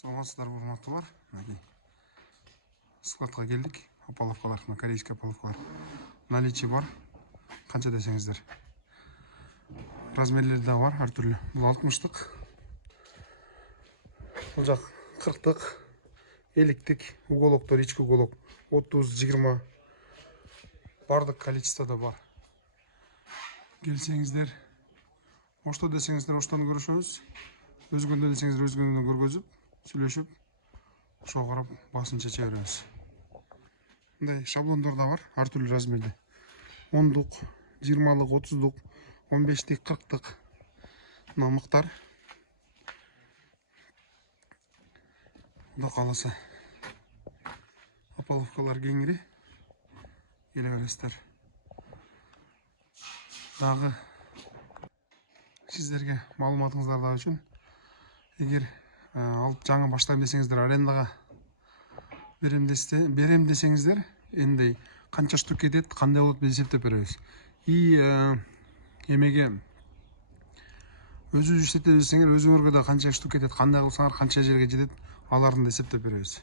Саламатсыздар, урматтуулар. Складка келдик. Опаловкалар, корейский опаловкалар. Наличие бар. Канча десеңиздер. Размерлери да бар, ар түрлүү. Бул 60-тык. Бул жак 40-тык. 50-тик уголоктор, ички уголок 30-20. Бардык количествода бар. Келсеңиздер, ошто десеңиздер, оштон көрүшөбүз. Өзгөндө десеңиздер, өзгөндөн көргөзүп, сүйлөшүп, ошого карап басын чече беребиз. Мындай шаблондор да бар, ар түрлүү размерде. 10-дук, 20-лык, 30-дук, 15-тик, 40-тык намыктар. Кудай кааласа, опаловкалар кеңири келе бересиздер. Дагы сиздерге маалыматыңыздар үчүн, эгер алып жаңы баштайм десеңиздер, арендага берем десеңиздер, эндей канча штук кетет, кандай болот, биз эсептеп беребиз. И эмеге өзүбүз иштетебиз десеңер, өзүңөргө да канча штук кетет, кандай кылсаңар канча жерге жетет, аларын да эсептеп беребиз.